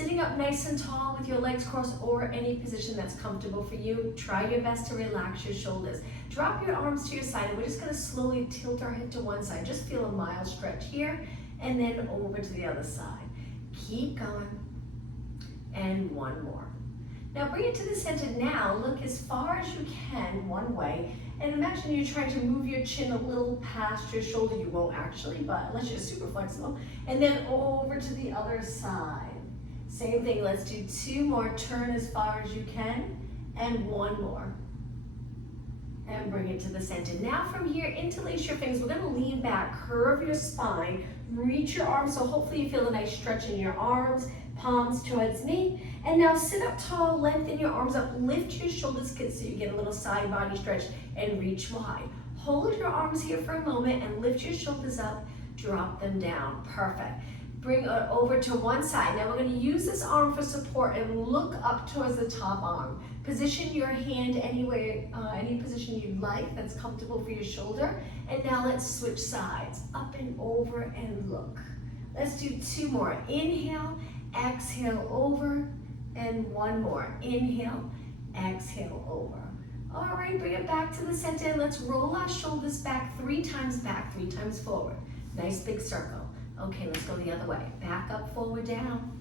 Sitting up nice and tall with your legs crossed or any position that's comfortable for you. Try your best to relax your shoulders. Drop your arms to your side, and we're just gonna slowly tilt our head to one side. Just feel a mild stretch here, and then over to the other side. Keep going, and one more. Now bring it to the center. Now look as far as you can one way, and imagine you're trying to move your chin a little past your shoulder. You won't actually, but unless you're super flexible. And then over to the other side. Same thing, let's do 2 more. Turn as far as you can, and 1 more. And bring it to the center. Now from here, interlace your fingers. We're gonna lean back, curve your spine, reach your arms, so hopefully you feel a nice stretch in your arms, palms towards me. And now sit up tall, lengthen your arms up, lift your shoulders so you get a little side body stretch, and reach wide. Hold your arms here for a moment and lift your shoulders up, drop them down. Perfect. Bring it over to one side. Now we're going to use this arm for support and look up towards the top arm. Position your hand anywhere, any position you'd like that's comfortable for your shoulder. And now let's switch sides, up and over and look. Let's do 2 more. Inhale, exhale over, and 1 more. Inhale, exhale over. All right, bring it back to the center and let's roll our shoulders back 3 times forward. Nice big circle. Okay, let's go the other way. Back up, forward, down.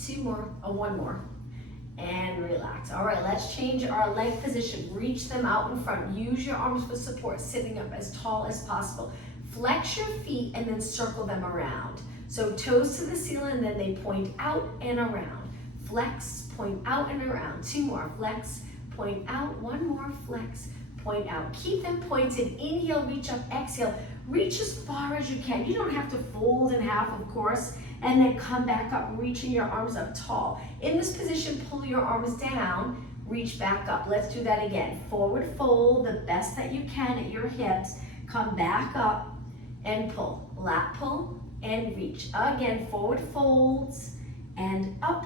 2 more, 1 more. And relax. All right, let's change our leg position. Reach them out in front. Use your arms for support, sitting up as tall as possible. Flex your feet and then circle them around. So toes to the ceiling, and then they point out and around. Flex, point out and around. 2 more. Flex, point out. 1 more. Flex, point out. Keep them pointed. Inhale, reach up. Exhale. Reach as far as you can. You don't have to fold in half, of course, and then come back up, reaching your arms up tall. In this position, pull your arms down, reach back up. Let's do that again. Forward fold, the best that you can at your hips. Come back up and pull. Lat pull and reach. Again, forward folds and up,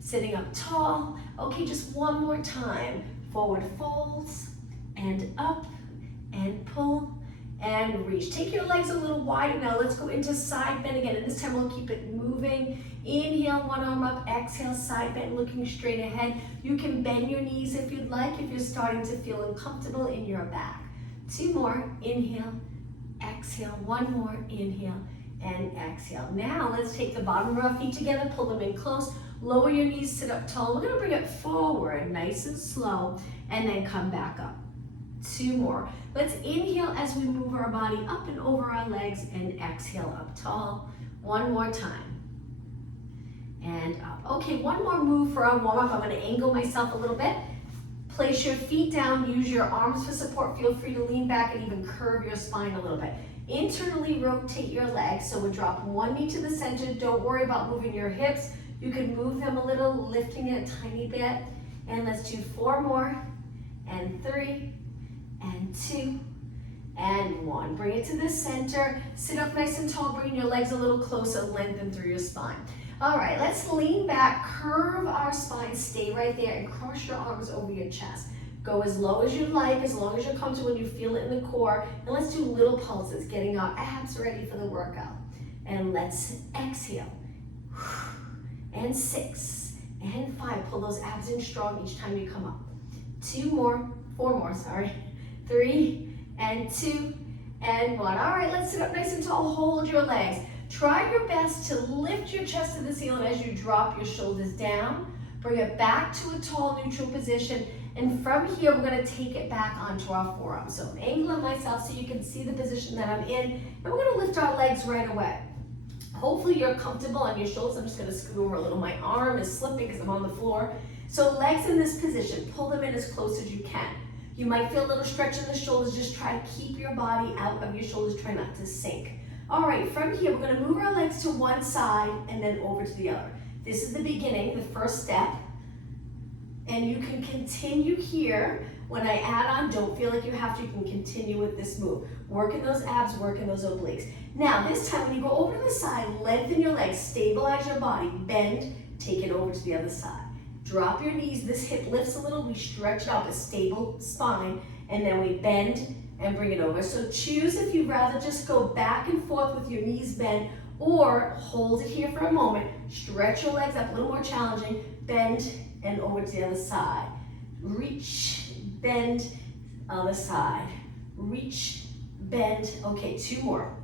sitting up tall. Okay, just 1 more time. Forward folds and up and pull and reach. Take your legs a little wider now. Let's go into side bend again, and this time we'll keep it moving. Inhale, 1 arm up, exhale, side bend, looking straight ahead. You can bend your knees if you'd like, if you're starting to feel uncomfortable in your back. 2 more, inhale, exhale, 1 more, inhale, and exhale. Now let's take the bottom of our feet together, pull them in close, lower your knees, sit up tall. We're gonna bring it forward, nice and slow, and then come back up. 2 more. Let's inhale as we move our body up and over our legs, and exhale up tall. 1 more time. And up. Okay, 1 more move for our warm up. I'm going to angle myself a little bit. Place your feet down, use your arms for support. Feel free to lean back and even curve your spine a little bit. Internally rotate your legs, so we'll drop 1 knee to the center. Don't worry about moving your hips. You can move them a little, lifting it a tiny bit. And let's do 4 more, and 3, and 2, and 1. Bring it to the center. Sit up nice and tall. Bring your legs a little closer. Lengthen through your spine. All right, let's lean back, curve our spine, stay right there, and cross your arms over your chest. Go as low as you like, as long as you're comfortable and you feel it in the core. And let's do little pulses, getting our abs ready for the workout. And let's exhale. And 6, and 5. Pull those abs in strong each time you come up. 2 more, 4 more, sorry. 3, and 2, and 1. All right, let's sit up nice and tall. Hold your legs. Try your best to lift your chest to the ceiling as you drop your shoulders down. Bring it back to a tall, neutral position. And from here, we're going to take it back onto our forearms. So I'm angling myself so you can see the position that I'm in. And we're going to lift our legs right away. Hopefully you're comfortable on your shoulders. I'm just going to scoot over a little. My arm is slipping because I'm on the floor. So legs in this position. Pull them in as close as you can. You might feel a little stretch in the shoulders. Just try to keep your body out of your shoulders. Try not to sink. All right, from here, we're going to move our legs to one side and then over to the other. This is the beginning, the first step. And you can continue here. When I add on, don't feel like you have to. You can continue with this move. Working those abs, working those obliques. Now, this time, when you go over to the side, lengthen your legs, stabilize your body, bend, take it over to the other side. Drop your knees. This hip lifts a little. We stretch out a stable spine, and then we bend and bring it over. So choose if you'd rather just go back and forth with your knees bent, Or hold it here for a moment, stretch your legs up, a little more challenging, bend and over to the other side. Reach, bend, other side. Reach, bend. Okay, 2 more.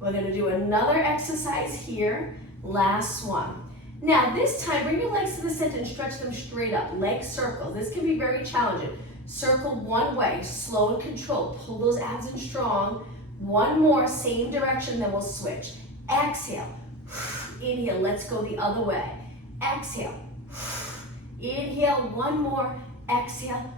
We're gonna do another exercise here, last one. Now this time, bring your legs to the center and stretch them straight up, leg circles. This can be very challenging. Circle one way, slow and controlled. Pull those abs in strong. One more, same direction, then we'll switch. Exhale, inhale, let's go the other way. Exhale, inhale, one more, exhale,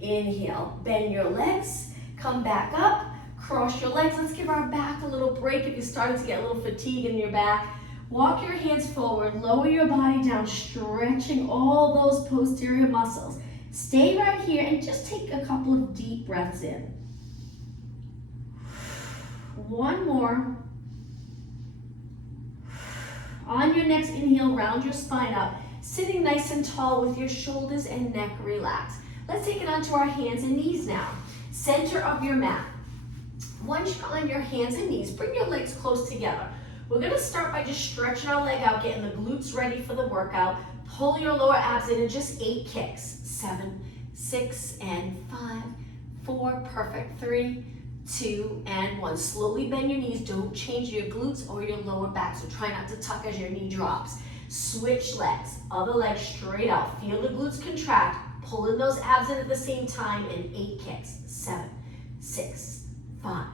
inhale. Bend your legs, come back up, cross your legs. Let's give our back a little break if you're starting to get a little fatigue in your back. Walk your hands forward, lower your body down, stretching all those posterior muscles. Stay right here and just take a couple of deep breaths in. One more. On your next inhale, round your spine up, sitting nice and tall with your shoulders and neck relaxed. Let's take it onto our hands and knees now. Center of your mat. Once you're on your hands and knees, bring your legs close together. We're gonna start by just stretching our leg out, getting the glutes ready for the workout. Pull your lower abs in just 8 kicks. 7, 6, and 5, 4, perfect. 3, 2, and 1. Slowly bend your knees. Don't change your glutes or your lower back, so try not to tuck as your knee drops. Switch legs. Other leg straight out. Feel the glutes contract. Pulling those abs in at the same time in 8 kicks. 7, 6, 5,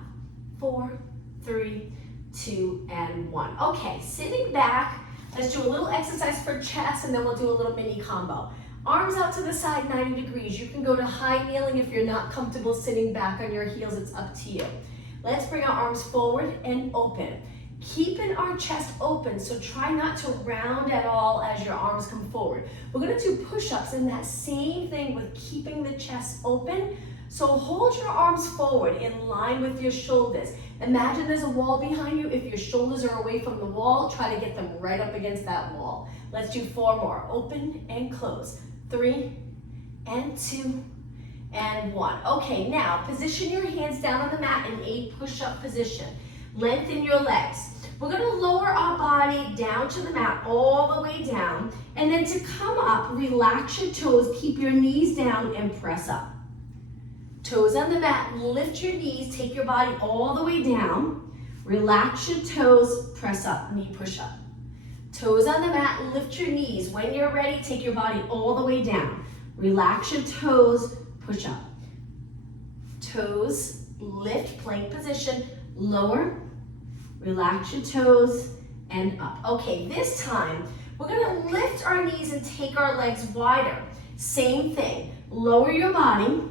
4, 3, 2, and 1. Okay, sitting back. Let's do a little exercise for chest, and then we'll do a little mini combo. Arms out to the side, 90 degrees. You can go to high kneeling if you're not comfortable sitting back on your heels. It's up to you. Let's bring our arms forward and open. Keeping our chest open, so try not to round at all as your arms come forward. We're gonna do push-ups and that same thing with keeping the chest open. So hold your arms forward in line with your shoulders. Imagine there's a wall behind you. If your shoulders are away from the wall, try to get them right up against that wall. Let's do 4 more. Open and close. 3, and 2, and 1. Okay, now position your hands down on the mat in a push-up position. Lengthen your legs. We're gonna lower our body down to the mat, all the way down, and then to come up, relax your toes, keep your knees down, and press up. Toes on the mat, lift your knees, take your body all the way down, relax your toes, press up, knee push up. Toes on the mat, lift your knees. When you're ready, take your body all the way down. Relax your toes, push up. Toes, lift, plank position, lower, relax your toes, and up. Okay, this time, we're gonna lift our knees and take our legs wider. Same thing, lower your body,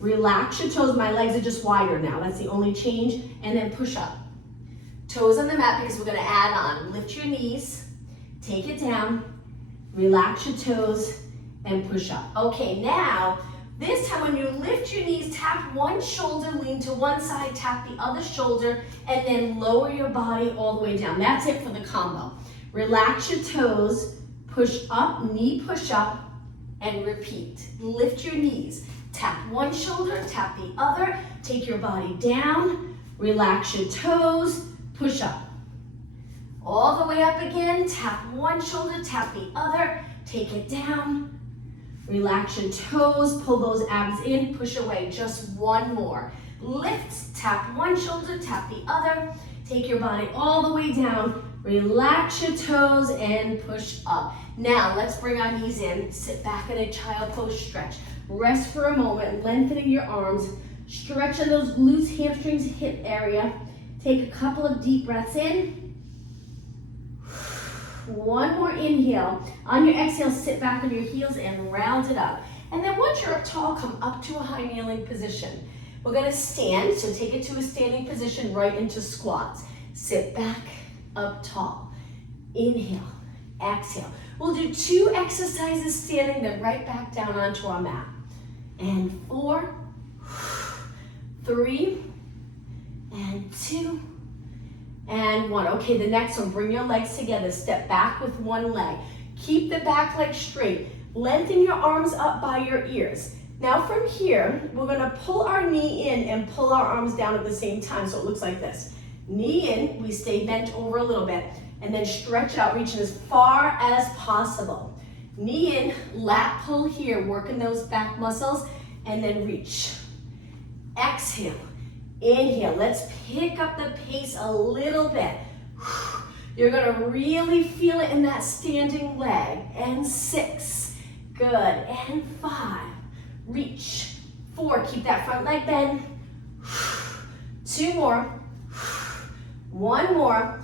relax your toes. My legs are just wider now, that's the only change, and then push up. Toes on the mat because we're gonna add on. Lift your knees, take it down, relax your toes, and push up. Okay, now, this time when you lift your knees, tap one shoulder, lean to one side, tap the other shoulder, and then lower your body all the way down. That's it for the combo. Relax your toes, push up, knee push up, and repeat. Lift your knees. Tap one shoulder, tap the other, take your body down, relax your toes, push up. All the way up again, tap one shoulder, tap the other, take it down, relax your toes, pull those abs in, push away, just one more. Lift, tap one shoulder, tap the other, take your body all the way down, relax your toes, and push up. Now, let's bring our knees in, sit back in a child pose, stretch. Rest for a moment, lengthening your arms, stretching those glutes, hamstrings, hip area. Take a couple of deep breaths in. One more inhale. On your exhale, sit back on your heels and round it up. And then once you're up tall, come up to a high kneeling position. We're gonna stand, so take it to a standing position right into squats. Sit back, up tall. Inhale, exhale. We'll do 2 exercises standing, then right back down onto our mat. And 4, 3, and 2, and 1. Okay, the next one, bring your legs together. Step back with one leg. Keep the back leg straight. Lengthen your arms up by your ears. Now from here, we're gonna pull our knee in and pull our arms down at the same time, so it looks like this. Knee in, we stay bent over a little bit, and then stretch out, reaching as far as possible. Knee in, lat pull here, working those back muscles, and then reach. Exhale, inhale. Let's pick up the pace a little bit. You're gonna really feel it in that standing leg. And 6, good, and 5, reach. 4, keep that front leg bent. 2 more, 1 more,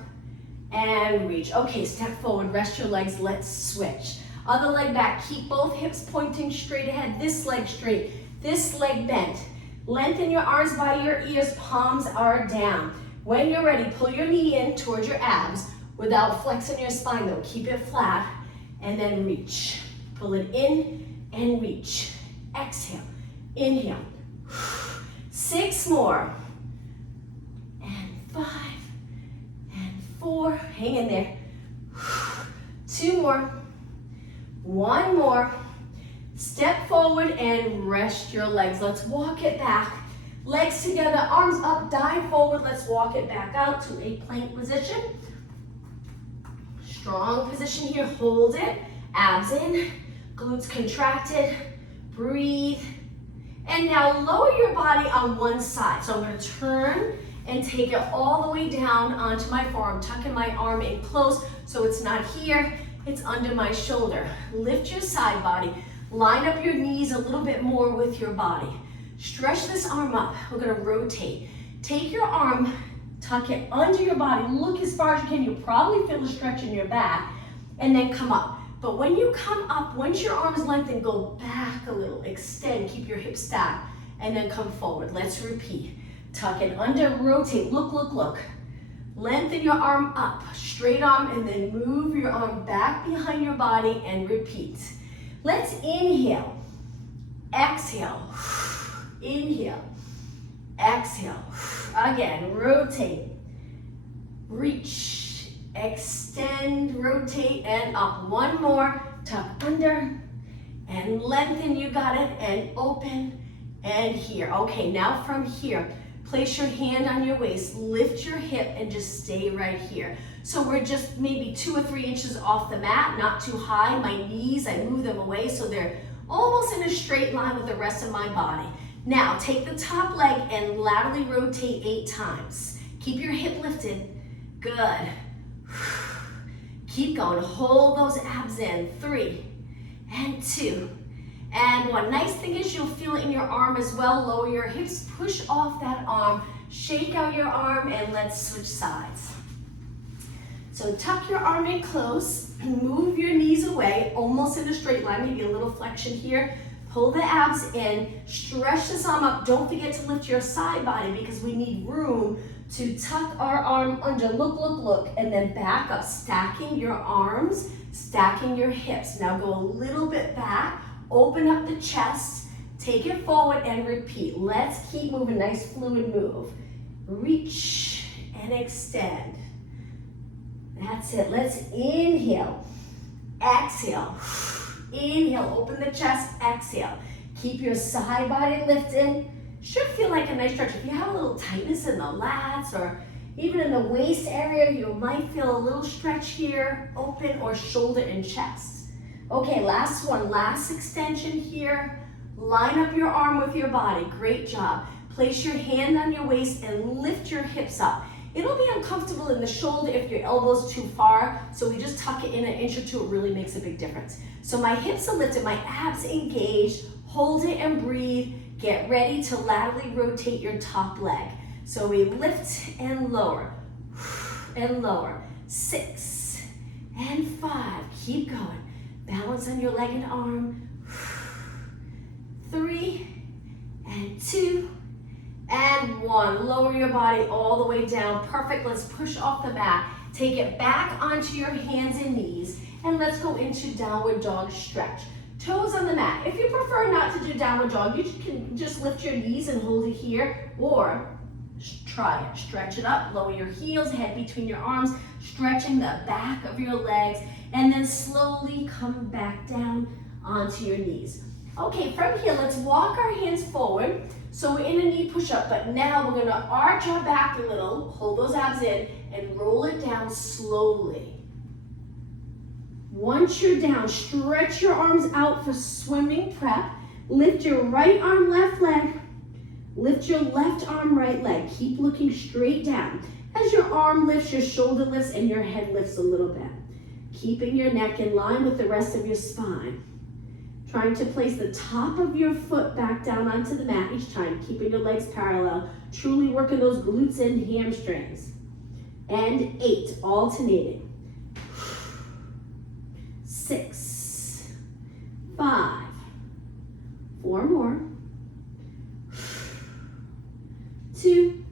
and reach. Okay, step forward, rest your legs, let's switch. Other leg back, keep both hips pointing straight ahead, this leg straight, this leg bent. Lengthen your arms by your ears, palms are down. When you're ready, pull your knee in towards your abs without flexing your spine though. Keep it flat, and then reach. Pull it in and reach. Exhale, inhale. 6 more. And 5, and 4, hang in there. 2 more, 1 more. Step forward and rest your legs. Let's walk it back. Legs together, arms up, dive forward. Let's walk it back out to a plank position. Strong position here, hold it. Abs in, glutes contracted. Breathe. And now lower your body on one side. So I'm gonna turn and take it all the way down onto my forearm, tucking my arm in close so it's not here, it's under my shoulder. Lift your side body. Line up your knees a little bit more with your body. Stretch this arm up. We're gonna rotate. Take your arm, tuck it under your body. Look as far as you can. You'll probably feel a stretch in your back. And then come up. But when you come up, once your arm is lengthened, go back a little. Extend, keep your hips stacked. And then come forward. Let's repeat. Tuck it under, rotate. Look, look, look. Lengthen your arm up. Straight arm, and then move your arm back behind your body and repeat. Let's inhale, exhale, inhale, exhale. Again, rotate, reach, extend, rotate, and up. 1 more, tuck under, and lengthen, you got it, and open, and here. Okay, now from here, place your hand on your waist, lift your hip, and just stay right here. So we're just maybe 2 or 3 inches off the mat, not too high. My knees, I move them away so they're almost in a straight line with the rest of my body. Now, take the top leg and laterally rotate 8 times. Keep your hip lifted. Good. Keep going. Hold those abs in. 3 and 2 and 1. Nice thing is you'll feel it in your arm as well. Lower your hips, push off that arm, shake out your arm, and let's switch sides. So tuck your arm in close, move your knees away, almost in a straight line, maybe a little flexion here. Pull the abs in, stretch this arm up. Don't forget to lift your side body because we need room to tuck our arm under. Look, look, look, and then back up, stacking your arms, stacking your hips. Now go a little bit back, open up the chest, take it forward and repeat. Let's keep moving, nice fluid move. Reach and extend. That's it. Let's inhale, exhale, inhale, open the chest, exhale. Keep your side body lifted. Should feel like a nice stretch. If you have a little tightness in the lats or even in the waist area, you might feel a little stretch here, open, or shoulder and chest. Okay, last one, last extension here. Line up your arm with your body. Great job. Place your hand on your waist and lift your hips up. It'll be uncomfortable in the shoulder if your elbow's too far, so we just tuck it in 1 inch or 2. It really makes a big difference. So my hips are lifted, my abs engaged. Hold it and breathe. Get ready to laterally rotate your top leg. So we lift and lower, and lower. 6 and 5. Keep going. Balance on your leg and arm. 3 and 2. And 1, lower your body all the way down. Perfect, let's push off the mat. Take it back onto your hands and knees, and let's go into downward dog stretch. Toes on the mat. If you prefer not to do downward dog, you can just lift your knees and hold it here, or try it. Stretch it up, lower your heels, head between your arms, stretching the back of your legs, and then slowly come back down onto your knees. Okay, from here, let's walk our hands forward. So we're in a knee push-up, but now we're gonna arch our back a little, hold those abs in, and roll it down slowly. Once you're down, stretch your arms out for swimming prep. Lift your right arm, left leg. Lift your left arm, right leg. Keep looking straight down. As your arm lifts, your shoulder lifts, and your head lifts a little bit. Keeping your neck in line with the rest of your spine. Trying to place the top of your foot back down onto the mat each time, keeping your legs parallel, truly working those glutes and hamstrings. And 8, alternating. 6, 5, 4 more. 2,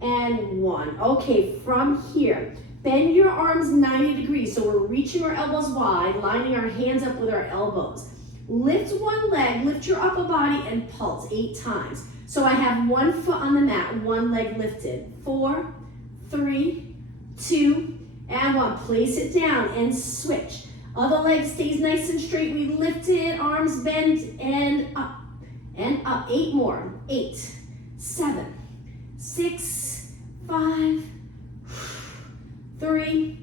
and 1. Okay, from here, bend your arms 90 degrees. So we're reaching our elbows wide, lining our hands up with our elbows. Lift one leg, lift your upper body, and pulse 8 times. So I have one foot on the mat, one leg lifted. 4, 3, 2, and 1. Place it down and switch. Other leg stays nice and straight. We lift it, arms bend, and up. And up. 8 more. 8, 7, 6, 5, 3,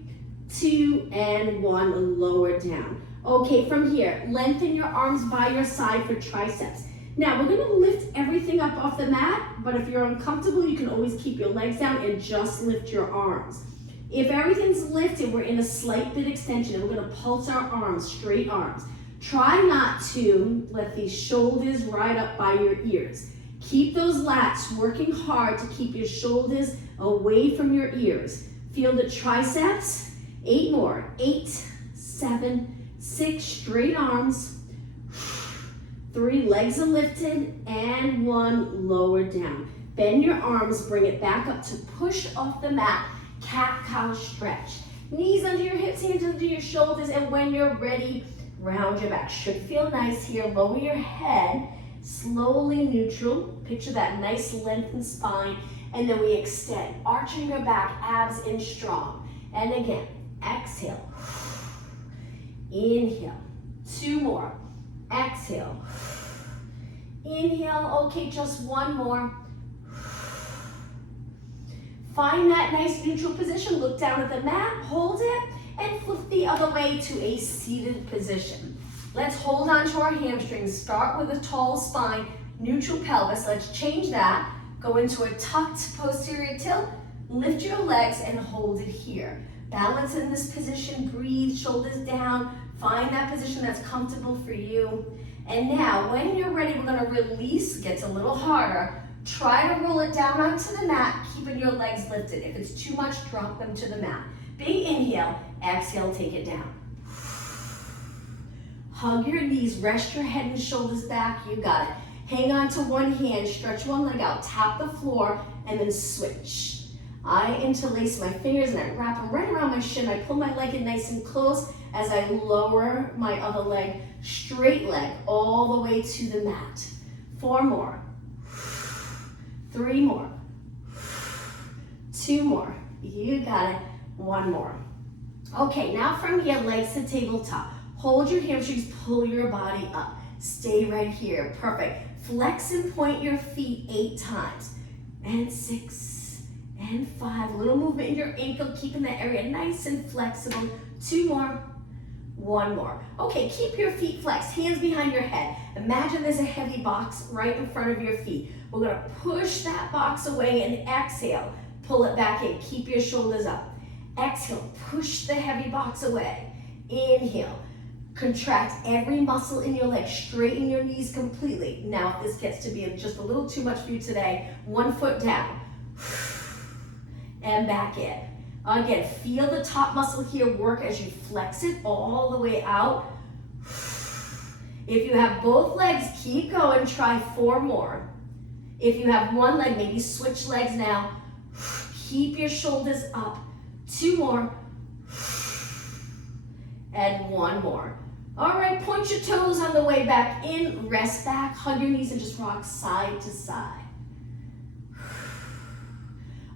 2, and 1. Lower down. Okay, from here, lengthen your arms by your side for triceps. Now, we're gonna lift everything up off the mat, but if you're uncomfortable, you can always keep your legs down and just lift your arms. If everything's lifted, we're in a slight bit extension, and we're gonna pulse our arms, straight arms. Try not to let these shoulders ride up by your ears. Keep those lats working hard to keep your shoulders away from your ears. Feel the triceps. 8 more. 8, 7, 6, straight arms. 3, legs are lifted, and 1, lower down. Bend your arms, bring it back up to push off the mat. Cat-cow stretch. Knees under your hips, hands under your shoulders, and when you're ready, round your back. Should feel nice here. Lower your head, slowly neutral. Picture that nice lengthened spine, and then we extend, arching your back, abs in strong. And again, exhale. Inhale. 2 more. Exhale. Inhale. Okay, just 1 more. Find that nice neutral position. Look down at the mat, hold it, and flip the other way to a seated position. Let's hold on to our hamstrings. Start with a tall spine, neutral pelvis. Let's change that. Go into a tucked posterior tilt. Lift your legs and hold it here. Balance in this position. Breathe, shoulders down. Find that position that's comfortable for you. And now, when you're ready, we're gonna release. Gets a little harder. Try to roll it down onto the mat, keeping your legs lifted. If it's too much, drop them to the mat. Big inhale, exhale, take it down. Hug your knees, rest your head and shoulders back, you got it. Hang on to one hand, stretch one leg out, tap the floor, and then switch. I interlace my fingers and I wrap them right around my shin. I pull my leg in nice and close as I lower my other leg, straight leg, all the way to the mat. 4 more. 3 more. 2 more. You got it. 1 more. Okay, now from here, legs to tabletop. Hold your hamstrings, pull your body up. Stay right here. Perfect. Flex and point your feet 8 times. And 6 and 5. Little movement in your ankle, keeping that area nice and flexible. 2 more. 1 more. Okay, keep your feet flexed, hands behind your head. Imagine there's a heavy box right in front of your feet. We're gonna push that box away and exhale. Pull it back in, keep your shoulders up. Exhale, push the heavy box away. Inhale, contract every muscle in your leg, straighten your knees completely. Now, if this gets to be just a little too much for you today, 1 foot down. And back in. Again, feel the top muscle here work as you flex it all the way out. If you have both legs, keep going, try 4 more. If you have one leg, maybe switch legs now. Keep your shoulders up. 2 more. And 1 more. All right, point your toes on the way back in, rest back, hug your knees and just rock side to side.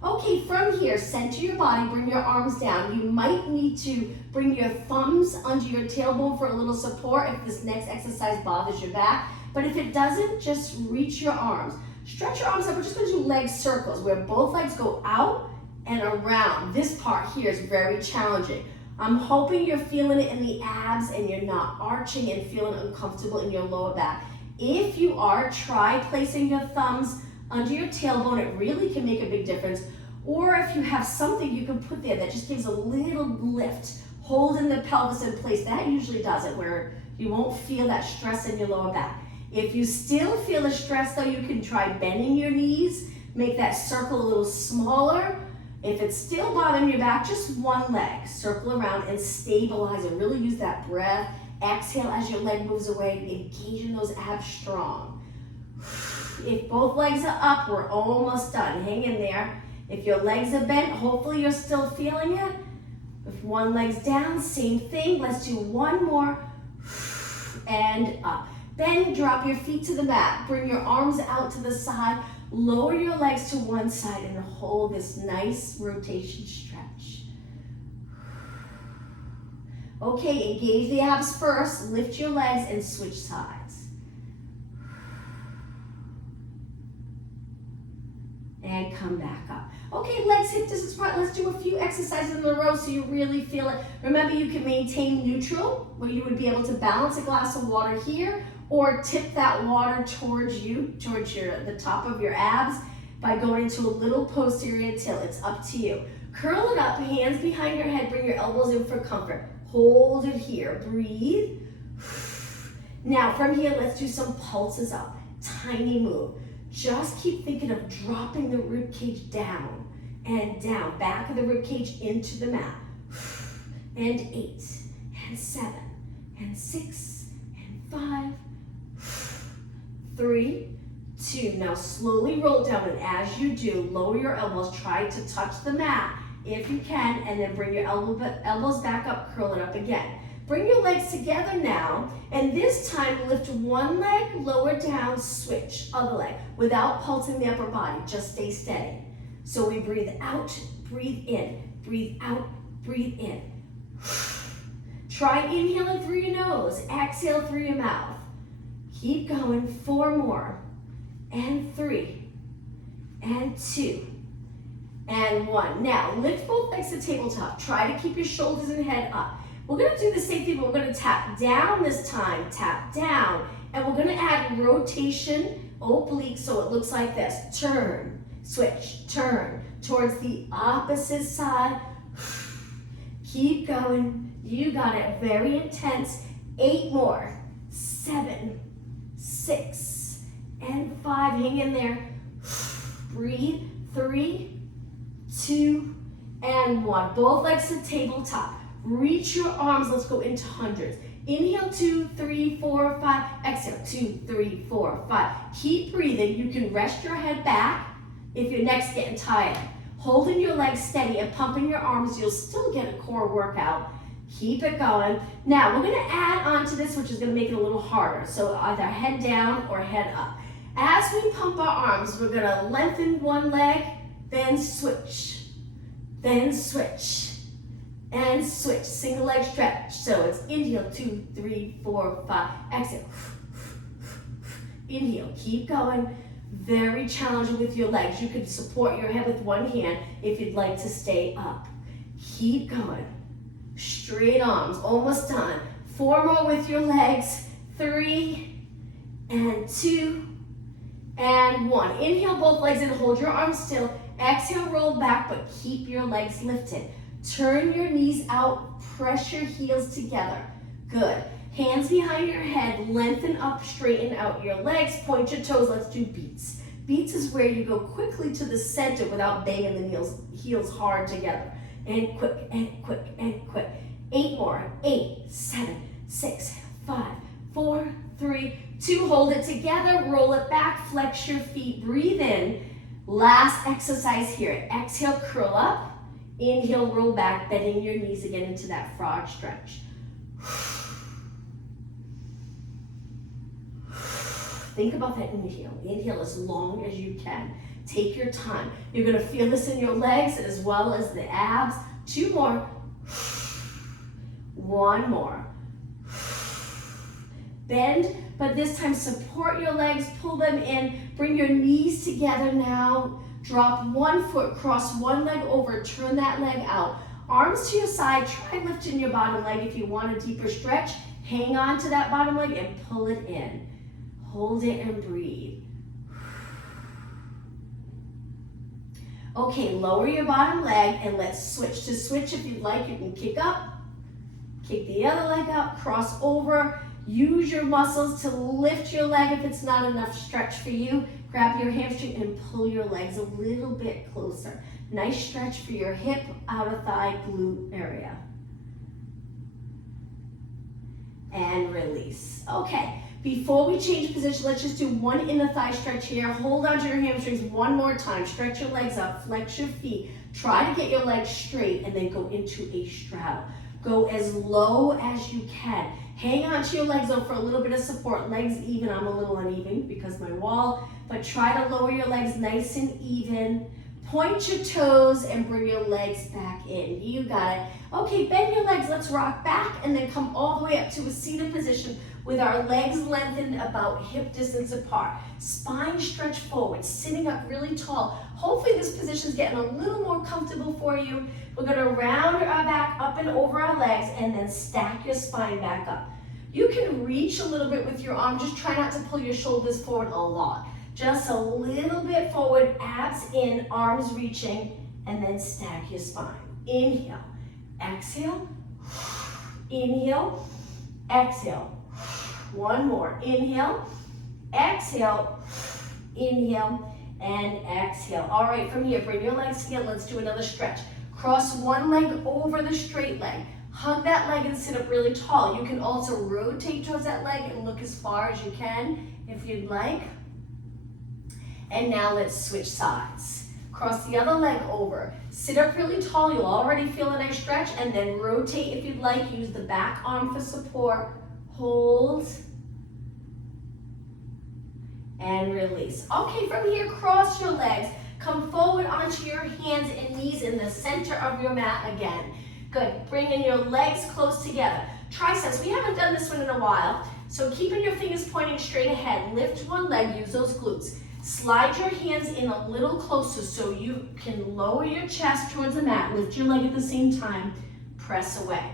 Okay, from here, center your body, bring your arms down. You might need to bring your thumbs under your tailbone for a little support if this next exercise bothers your back. But if it doesn't, just reach your arms. Stretch your arms up. We're just going to do leg circles where both legs go out and around. This part here is very challenging. I'm hoping you're feeling it in the abs and you're not arching and feeling uncomfortable in your lower back. If you are, try placing your thumbs under your tailbone. It really can make a big difference. Or if you have something you can put there that just gives a little lift, holding the pelvis in place, that usually does it, where you won't feel that stress in your lower back. If you still feel the stress though, you can try bending your knees, make that circle a little smaller. If it's still bothering your back, just one leg, circle around and stabilize it. Really use that breath. Exhale as your leg moves away, engaging those abs strong. If both legs are up, we're almost done. Hang in there. If your legs are bent, hopefully you're still feeling it. If one leg's down, same thing. Let's do one more. And up. Then drop your feet to the mat. Bring your arms out to the side. Lower your legs to one side and hold this nice rotation stretch. Okay, engage the abs first. Lift your legs and switch sides. And come back up. Okay, legs hip distance apart. Let's do a few exercises in a row so you really feel it. Remember, you can maintain neutral, where you would be able to balance a glass of water here, or tip that water towards you, towards the top of your abs by going into a little posterior tilt. It's up to you. Curl it up, hands behind your head, bring your elbows in for comfort. Hold it here, breathe. Now from here, let's do some pulses up. Tiny move. Just keep thinking of dropping the rib cage down and down. Back of the rib cage into the mat. And 8, and 7, and 6, and 5, 3, 2. Now slowly roll down, and as you do, lower your elbows. Try to touch the mat if you can, and then bring your elbows back up, curl it up again. Bring your legs together now, and this time lift one leg, lower down, switch, other leg, without pulsing the upper body, just stay steady. So we breathe out, breathe in, breathe out, breathe in. Try inhaling through your nose, exhale through your mouth. Keep going, 4 more, and 3, and 2, and 1. Now, lift both legs to tabletop. Try to keep your shoulders and head up. We're gonna do the same thing, but we're gonna tap down this time, tap down, and we're gonna add rotation, oblique, so it looks like this. Turn, switch, turn, towards the opposite side. Keep going, you got it, very intense. 8 more, 7, 6, and 5, hang in there. Breathe, 3, 2, and 1. Both legs to tabletop. Reach your arms, let's go into hundreds. Inhale, 2, 3, 4, 5. Exhale, 2, 3, 4, 5. Keep breathing. You can rest your head back if your neck's getting tired. Holding your legs steady and pumping your arms, you'll still get a core workout. Keep it going. Now, we're gonna add on to this, which is gonna make it a little harder. So either head down or head up. As we pump our arms, we're gonna lengthen one leg, then switch, and switch. Single leg stretch. So it's inhale, 2, 3, 4, 5. Exhale. Inhale, keep going. Very challenging with your legs. You can support your head with one hand if you'd like to stay up. Keep going. Straight arms, almost done. 4 more with your legs. 3, and 2, and 1. Inhale both legs and hold your arms still. Exhale, roll back, but keep your legs lifted. Turn your knees out, press your heels together. Good. Hands behind your head, lengthen up, straighten out your legs, point your toes. Let's do beats. Beats is where you go quickly to the center without banging the heels hard together. And quick, and quick, and quick. 8 more. 8, 7, 6, 5, 4, 3, 2. Hold it together, roll it back, flex your feet, breathe in. Last exercise here. Exhale, curl up. Inhale, roll back, bending your knees again into that frog stretch. Think about that inhale. Inhale as long as you can. Take your time. You're gonna feel this in your legs as well as the abs. 2 more. 1 more. Bend, but this time support your legs, pull them in, bring your knees together now. Drop 1 foot, cross 1 leg over, turn that leg out. Arms to your side, try lifting your bottom leg if you want a deeper stretch. Hang on to that bottom leg and pull it in. Hold it and breathe. Okay, lower your bottom leg and let's switch. To switch, if you'd like, you can kick up, kick the other leg up, cross over. Use your muscles to lift your leg if it's not enough stretch for you. Grab your hamstring and pull your legs a little bit closer. Nice stretch for your hip, outer thigh, glute area. And release. Okay, before we change position, let's just do 1 inner thigh stretch here. Hold on to your hamstrings 1 more time. Stretch your legs up, flex your feet. Try to get your legs straight and then go into a straddle. Go as low as you can. Hang on to your legs though for a little bit of support. Legs even, I'm a little uneven because my wall, but try to lower your legs nice and even. Point your toes and bring your legs back in. You got it. Okay, bend your legs. Let's rock back and then come all the way up to a seated position with our legs lengthened about hip distance apart. Spine stretch forward, sitting up really tall. Hopefully this position is getting a little more comfortable for you. We're gonna round our back up and over our legs and then stack your spine back up. You can reach a little bit with your arm. Just try not to pull your shoulders forward a lot. Just a little bit forward, abs in, arms reaching, and then stack your spine. Inhale, exhale, inhale, exhale. 1 more, inhale, exhale, inhale, and exhale. All right, from here, bring your legs together. Let's do another stretch. Cross 1 leg over the straight leg. Hug that leg and sit up really tall. You can also rotate towards that leg and look as far as you can if you'd like. And now let's switch sides. Cross the other leg over. Sit up really tall. You'll already feel a nice stretch. And then rotate if you'd like. Use the back arm for support. Hold. And release. Okay, from here, cross your legs. Come forward onto your hands and knees in the center of your mat again. Good. Bringing your legs close together. Triceps. We haven't done this one in a while. So keeping your fingers pointing straight ahead. Lift 1 leg. Use those glutes. Slide your hands in a little closer so you can lower your chest towards the mat. Lift your leg at the same time. Press away.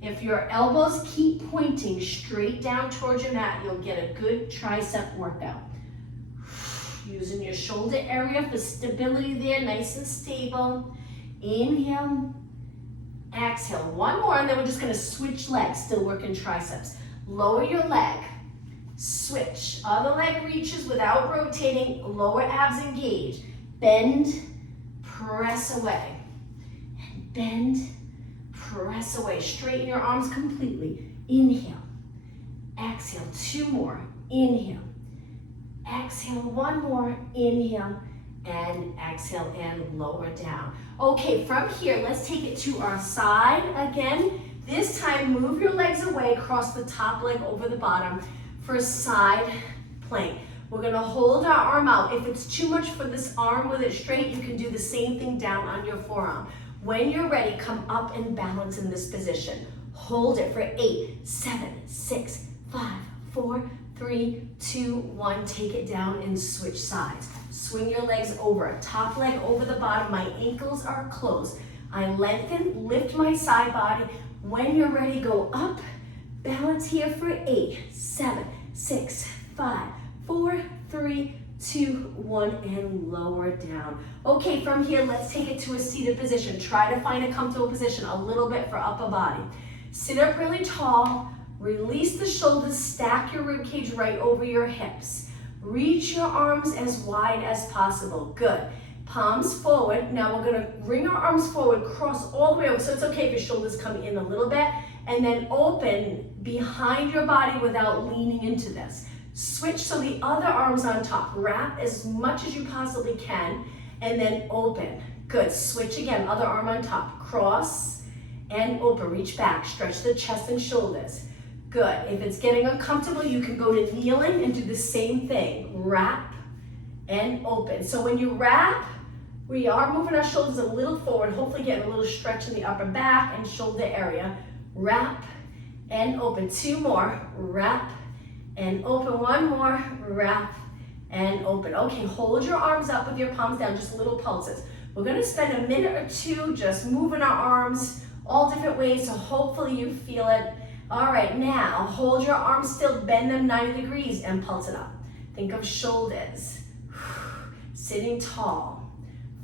If your elbows keep pointing straight down towards your mat, you'll get a good tricep workout. Using your shoulder area for stability there, nice and stable. Inhale, exhale. 1 more, and then we're just gonna switch legs, still working triceps. Lower your leg. Switch. Other leg reaches without rotating. Lower abs engaged. Bend, press away. And bend, press away. Straighten your arms completely. Inhale. Exhale. 2 more. Inhale. Exhale. 1 more. Inhale. And exhale and lower down. Okay, from here, let's take it to our side again. This time, move your legs away. Cross the top leg over the bottom. For a side plank. We're gonna hold our arm out. If it's too much for this arm with it straight, you can do the same thing down on your forearm. When you're ready, come up and balance in this position. Hold it for 8, 7, 6, 5, 4, 3, 2, 1. Take it down and switch sides. Swing your legs over. Top leg over the bottom. My ankles are closed. I lengthen, lift my side body. When you're ready, go up. Balance here for 8, 7, 6, 5, 4, 3, 2, 1, and lower down. Okay, from here, let's take it to a seated position. Try to find a comfortable position, a little bit for upper body. Sit up really tall, release the shoulders, stack your rib cage right over your hips. Reach your arms as wide as possible. Good. Palms forward. Now we're gonna bring our arms forward, cross all the way over. So it's okay if your shoulders come in a little bit, and then open behind your body without leaning into this. Switch so the other arm's on top. Wrap as much as you possibly can, and then open. Good. Switch again, other arm on top. Cross and open. Reach back. Stretch the chest and shoulders. Good. If it's getting uncomfortable, you can go to kneeling and do the same thing. Wrap and open. So when you wrap, we are moving our shoulders a little forward, hopefully getting a little stretch in the upper back and shoulder area. Wrap and open. 2 more. Wrap and open. 1 more. Wrap and open. Okay, hold your arms up with your palms down, just little pulses. We're gonna spend a minute or 2 just moving our arms all different ways, so hopefully you feel it. All right, now hold your arms still, bend them 90 degrees and pulse it up. Think of shoulders. Sitting tall.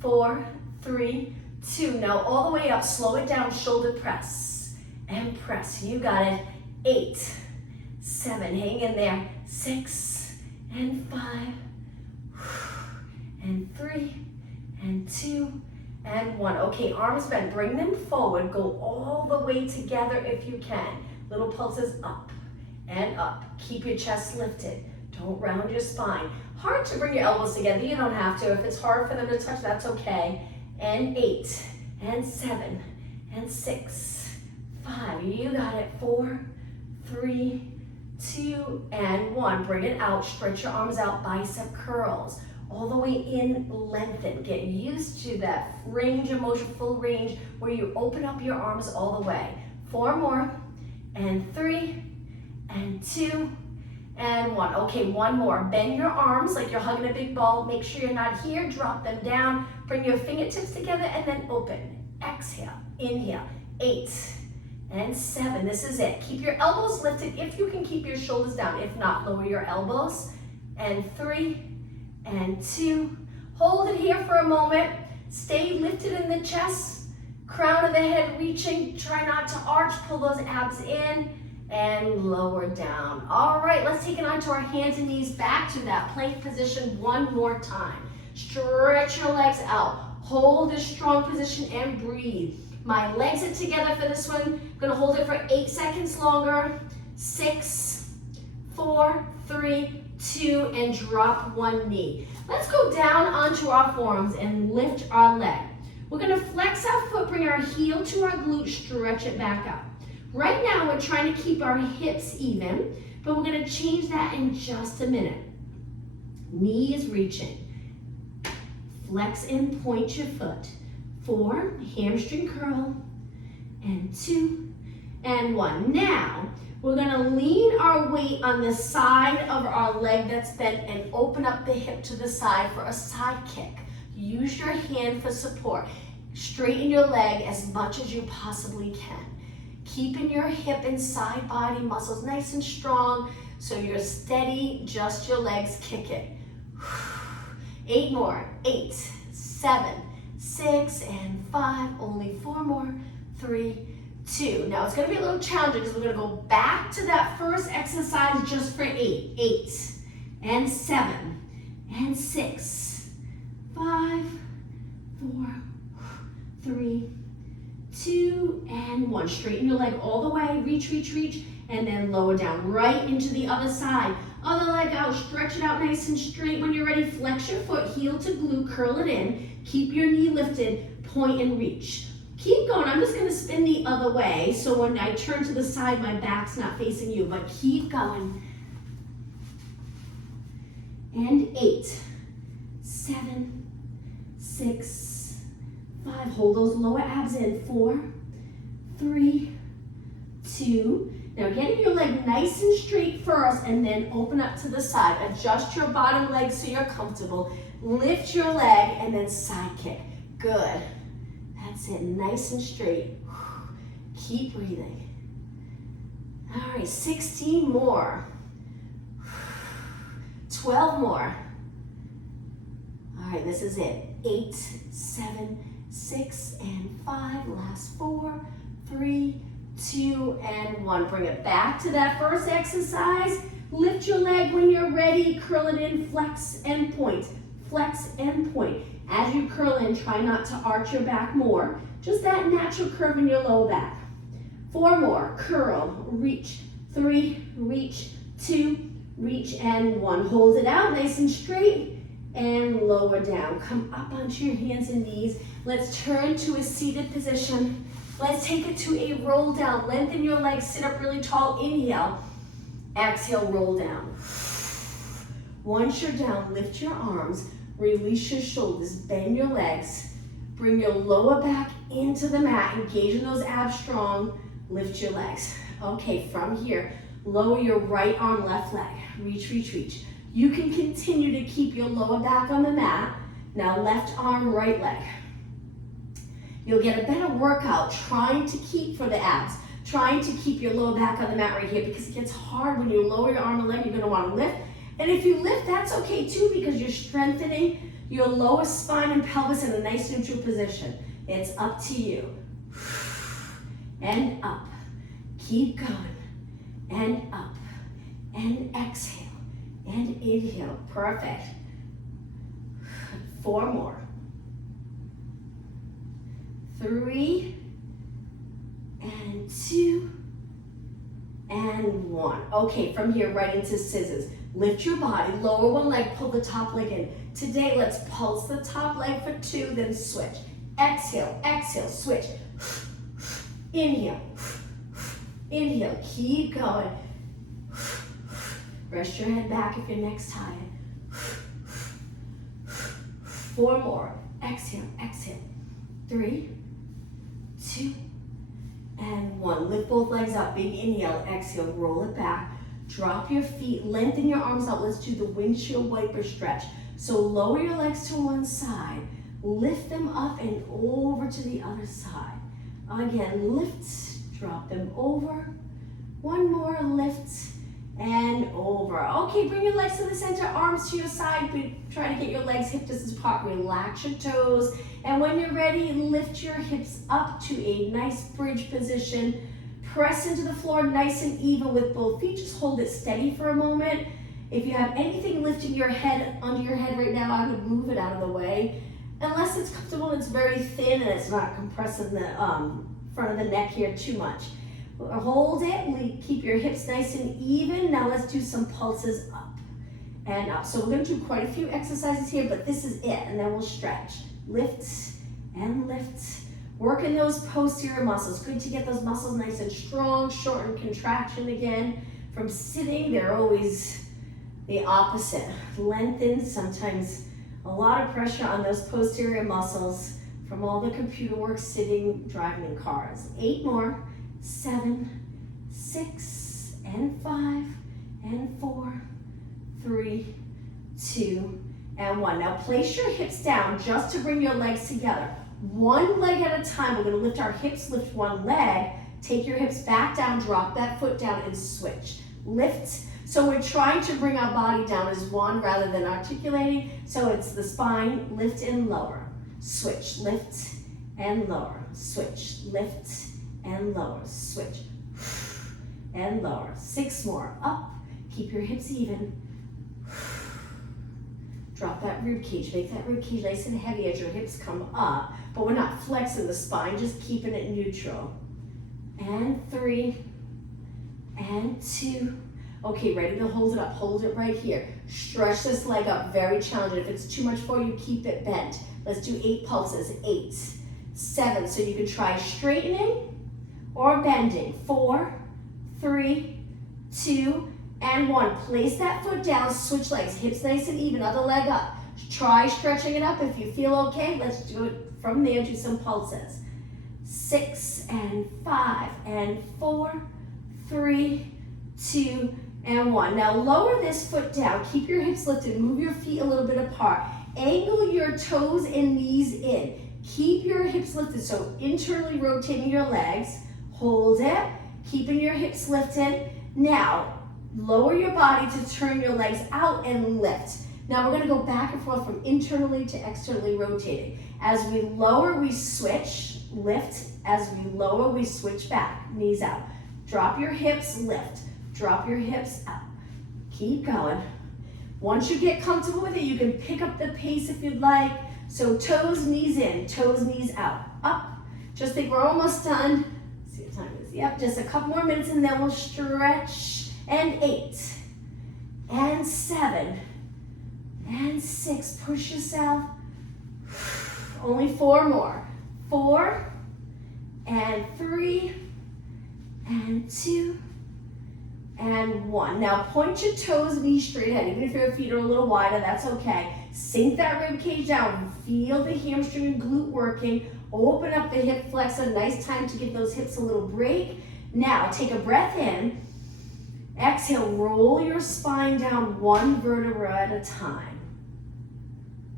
4, 3, 2. Now all the way up, slow it down, shoulder press and press. You got it. 8, 7, hang in there. 6 and 5 and 3 and 2 and 1. Okay, arms bent, bring them forward. Go all the way together if you can. Little pulses up and up. Keep your chest lifted. Don't round your spine. Hard to bring your elbows together, you don't have to. If it's hard for them to touch, that's okay. And 8, and 7, and 6, 5. You got it. 4, 3, 2, and 1. Bring it out. Stretch your arms out. Bicep curls. All the way in, lengthen. Get used to that range of motion, full range, where you open up your arms all the way. 4 more, and 3, and 2, and 1. Okay, 1 more. Bend your arms like you're hugging a big ball. Make sure you're not here. Drop them down. Bring your fingertips together and then open. Exhale, inhale. 8 and 7. This is it. Keep your elbows lifted if you can keep your shoulders down. If not, lower your elbows. And 3 and 2. Hold it here for a moment. Stay lifted in the chest. Crown of the head reaching. Try not to arch. Pull those abs in. And lower down. All right, let's take it onto our hands and knees, back to that plank position 1 more time. Stretch your legs out. Hold this strong position and breathe. My legs are together for this one. I'm gonna hold it for 8 seconds longer. 6, 4, 3, 2, and drop 1 knee. Let's go down onto our forearms and lift our leg. We're gonna flex our foot, bring our heel to our glute, stretch it back up. Right now, we're trying to keep our hips even, but we're gonna change that in just a minute. Knee is reaching. Flex and point your foot. 4, hamstring curl, and 2, and 1. Now, we're gonna lean our weight on the side of our leg that's bent and open up the hip to the side for a side kick. Use your hand for support. Straighten your leg as much as you possibly can. Keeping your hip and side body muscles nice and strong so you're steady, just your legs kick it. 8 more. 8, 7, 6, and 5. Only 4 more. 3, 2. Now it's gonna be a little challenging because we're gonna go back to that first exercise just for 8. 8, and 7, and 6, 5, 4, 3, 2, and 1. Straighten your leg all the way, reach, reach, reach, and then lower down, right into the other side. Other leg out, stretch it out nice and straight. When you're ready, flex your foot, heel to glute, curl it in. Keep your knee lifted, point and reach. Keep going. I'm just gonna spin the other way, so when I turn to the side, my back's not facing you, but keep going. And 8, 7, 6, 5. Hold those lower abs in. 4, 3, 2. Now getting your leg nice and straight first and then open up to the side. Adjust your bottom leg so you're comfortable. Lift your leg and then side kick. Good. That's it, nice and straight. Keep breathing. All right, 16 more. 12 more. All right, this is it. 8, 7, 6, and 5. Last 4, 3, 2, and 1. Bring it back to that first exercise. Lift your leg when you're ready. Curl it in, flex and point. Flex and point. As you curl in, try not to arch your back more. Just that natural curve in your low back. 4 more. Curl, reach. 3, reach. 2, reach, and 1. Hold it out nice and straight and lower down. Come up onto your hands and knees. Let's turn to a seated position. Let's take it to a roll down. Lengthen your legs, sit up really tall. Inhale. Exhale, roll down. Once you're down, lift your arms. Release your shoulders, bend your legs, bring your lower back into the mat, engaging those abs strong, lift your legs. Okay, from here, lower your right arm, left leg, reach, reach, reach. You can continue to keep your lower back on the mat. Now left arm, right leg. You'll get a better workout trying to keep for the abs, trying to keep your lower back on the mat right here, because it gets hard when you lower your arm and leg, you're gonna wanna lift. And if you lift, that's okay too, because you're strengthening your lower spine and pelvis in a nice neutral position. It's up to you. And up. Keep going. And up. And exhale. And inhale. Perfect. 4 more. 3 and 2 and 1. Okay, from here right into scissors. Lift your body, lower one leg, pull the top leg in. Today, let's pulse the top leg for 2, then switch. Exhale, exhale, switch. Inhale, inhale, keep going. Rest your head back if your neck's tired. 4 more. Exhale, exhale. 3, 2, and 1. Lift both legs up. Big inhale, exhale, roll it back. Drop your feet, lengthen your arms out. Let's do the windshield wiper stretch. So lower your legs to one side, lift them up and over to the other side. Again, lift, drop them over. 1 more, lift and over. Okay, bring your legs to the center, arms to your side. Try to get your legs hip distance apart. Relax your toes. And when you're ready, lift your hips up to a nice bridge position. Press into the floor nice and even with both feet. Just hold it steady for a moment. If you have anything lifting your head under your head right now, I would move it out of the way. Unless it's comfortable and it's very thin and it's not compressing the front of the neck here too much. Hold it, keep your hips nice and even. Now let's do some pulses up and up. So we're gonna do quite a few exercises here, but this is it, and then we'll stretch. Lift and lift. Working those posterior muscles. Good to get those muscles nice and strong, shorten contraction again. From sitting, they're always the opposite. Lengthen, sometimes a lot of pressure on those posterior muscles from all the computer work, sitting, driving in cars. 8 more. 7, 6, and 5, and 4, 3, 2, and 1. Now place your hips down just to bring your legs together. One leg at a time. We're going to lift our hips, lift one leg. Take your hips back down, drop that foot down, and switch. Lift. So we're trying to bring our body down as one rather than articulating. So it's the spine, lift and lower. Switch, lift and lower. Switch, lift and lower. Switch and lower. 6 more. Up. Keep your hips even. Drop that rib cage. Make that rib cage nice and heavy as your hips come up. But we're not flexing the spine, just keeping it neutral. And 3, and 2. Okay, ready to hold it up. Hold it right here. Stretch this leg up, very challenging. If it's too much for you, keep it bent. Let's do 8 pulses. 8, 7. So you can try straightening or bending. 4, 3, 2, and 1. Place that foot down, switch legs. Hips nice and even, other leg up. Try stretching it up. If you feel okay, let's do it from there. Do some pulses. 6, and 5, and 4, 3, 2, and 1. Now lower this foot down. Keep your hips lifted. Move your feet a little bit apart. Angle your toes and knees in. Keep your hips lifted, so internally rotating your legs. Hold it, keeping your hips lifted. Now, lower your body to turn your legs out and lift. Now we're gonna go back and forth from internally to externally rotating. As we lower, we switch, lift. As we lower, we switch back, knees out. Drop your hips, lift. Drop your hips up. Keep going. Once you get comfortable with it, you can pick up the pace if you'd like. So toes, knees in, toes, knees out. Up. Just think we're almost done. Let's see what time it is. Yep, just a couple more minutes and then we'll stretch. And 8, and 7, and 6. Push yourself. Only 4 more. 4, and 3, and 2, and 1. Now point your toes, knees straight ahead. Even if your feet are a little wider, that's okay. Sink that rib cage down. Feel the hamstring and glute working. Open up the hip flexor. Nice time to give those hips a little break. Now, take a breath in. Exhale, roll your spine down one vertebra at a time.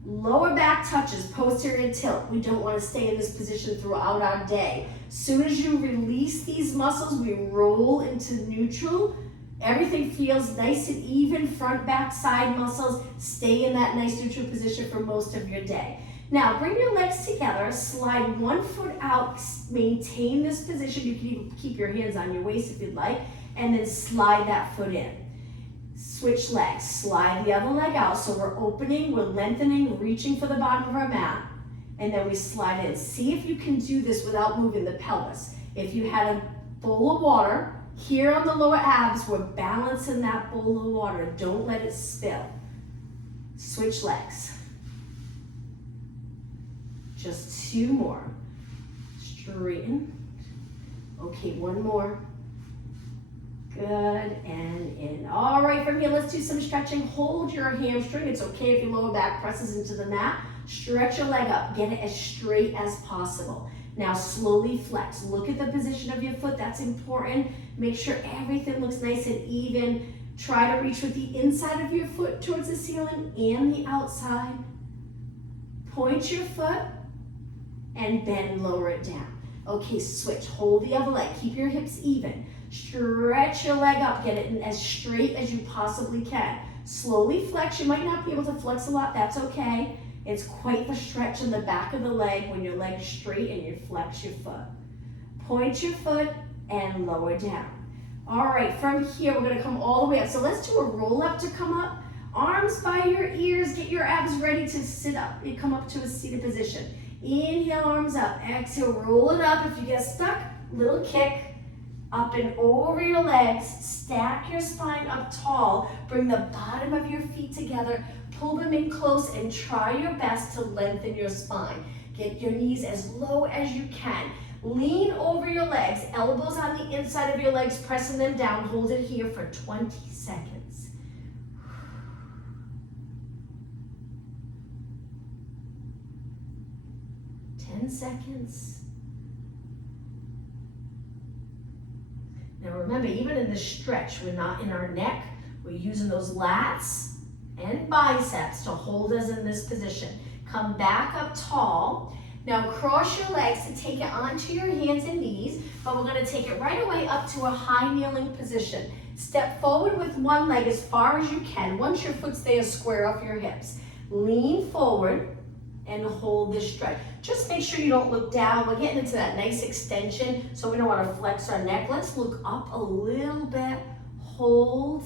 Lower back touches, posterior tilt. We don't want to stay in this position throughout our day. Soon as you release these muscles, we roll into neutral. Everything feels nice and even, front, back, side muscles. Stay in that nice neutral position for most of your day. Now, bring your legs together, slide one foot out, maintain this position. You can even keep your hands on your waist if you'd like, and then slide that foot in. Switch legs, slide the other leg out. So we're opening, we're lengthening, reaching for the bottom of our mat, and then we slide in. See if you can do this without moving the pelvis. If you had a bowl of water, here on the lower abs, we're balancing that bowl of water. Don't let it spill. Switch legs. Just two more. Straighten. Okay, one more. Good, and in. All right, from here, let's do some stretching. Hold your hamstring. It's okay if your lower back presses into the mat. Stretch your leg up. Get it as straight as possible. Now, slowly flex. Look at the position of your foot. That's important. Make sure everything looks nice and even. Try to reach with the inside of your foot towards the ceiling and the outside. Point your foot and bend, lower it down. Okay, switch. Hold the other leg. Keep your hips even. Stretch your leg up. Get it as straight as you possibly can. Slowly flex. You might not be able to flex a lot. That's okay. It's quite the stretch in the back of the leg when your leg is straight and you flex your foot. Point your foot and lower down. All right, from here, we're gonna come all the way up. So let's do a roll up to come up. Arms by your ears. Get your abs ready to sit up. You come up to a seated position. Inhale, arms up. Exhale, roll it up. If you get stuck, little kick. Up and over your legs. Stack your spine up tall. Bring the bottom of your feet together. Pull them in close and try your best to lengthen your spine. Get your knees as low as you can. Lean over your legs. Elbows on the inside of your legs, pressing them down. Hold it here for 20 seconds. 10 seconds. Now remember, even in this stretch, we're not in our neck. We're using those lats and biceps to hold us in this position. Come back up tall. Now cross your legs to take it onto your hands and knees, but we're gonna take it right away up to a high kneeling position. Step forward with one leg as far as you can. Once your foot stays square off your hips. Lean forward and hold this stretch. Just make sure you don't look down. We're getting into that nice extension, so we don't want to flex our neck. Let's look up a little bit. Hold.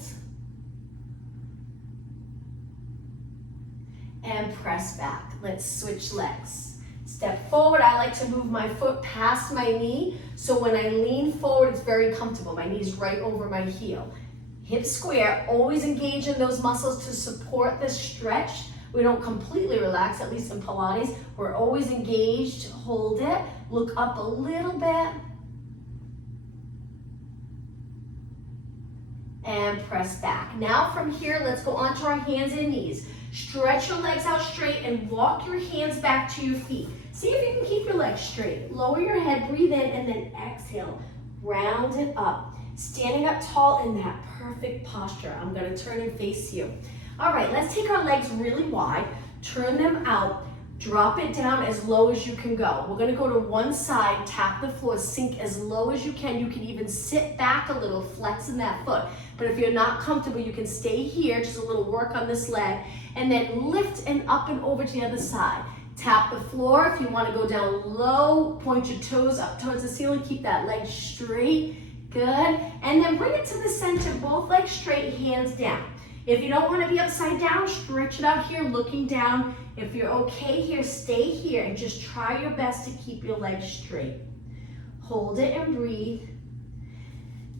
And press back. Let's switch legs. Step forward. I like to move my foot past my knee, so when I lean forward, it's very comfortable. My knee's right over my heel. Hips square. Always engage in those muscles to support this stretch. We don't completely relax, at least in Pilates. We're always engaged. Hold it. Look up a little bit. And press back. Now from here, let's go onto our hands and knees. Stretch your legs out straight and walk your hands back to your feet. See if you can keep your legs straight. Lower your head, breathe in, and then exhale. Round it up. Standing up tall in that perfect posture. I'm gonna turn and face you. All right, let's take our legs really wide, turn them out, drop it down as low as you can go. We're gonna go to one side, tap the floor, sink as low as you can. You can even sit back a little, flexing that foot. But if you're not comfortable, you can stay here, just a little work on this leg, and then lift and up and over to the other side. Tap the floor. If you wanna go down low, point your toes up towards the ceiling, keep that leg straight, good. And then bring it to the center, both legs straight, hands down. If you don't want to be upside down, stretch it out here, looking down. If you're okay here, stay here and just try your best to keep your legs straight. Hold it and breathe.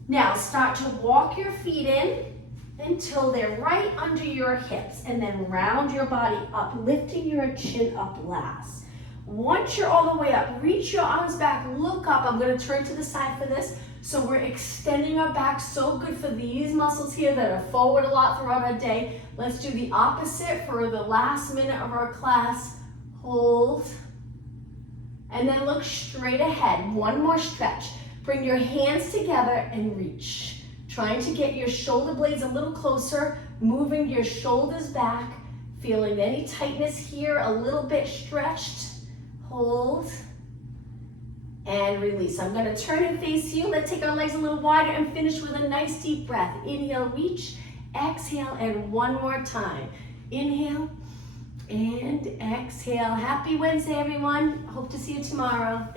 Now start to walk your feet in until they're right under your hips, and then round your body up, lifting your chin up last. Once you're all the way up, reach your arms back, look up. I'm going to turn to the side for this. So we're extending our back, so good for these muscles here that are forward a lot throughout our day. Let's do the opposite for the last minute of our class. Hold. And then look straight ahead. One more stretch. Bring your hands together and reach. Trying to get your shoulder blades a little closer, moving your shoulders back, feeling any tightness here, a little bit stretched. Hold. And release. I'm going to turn and face you. Let's take our legs a little wider and finish with a nice deep breath. Inhale, reach. Exhale, and one more time. Inhale and exhale. Happy Wednesday, everyone. Hope to see you tomorrow.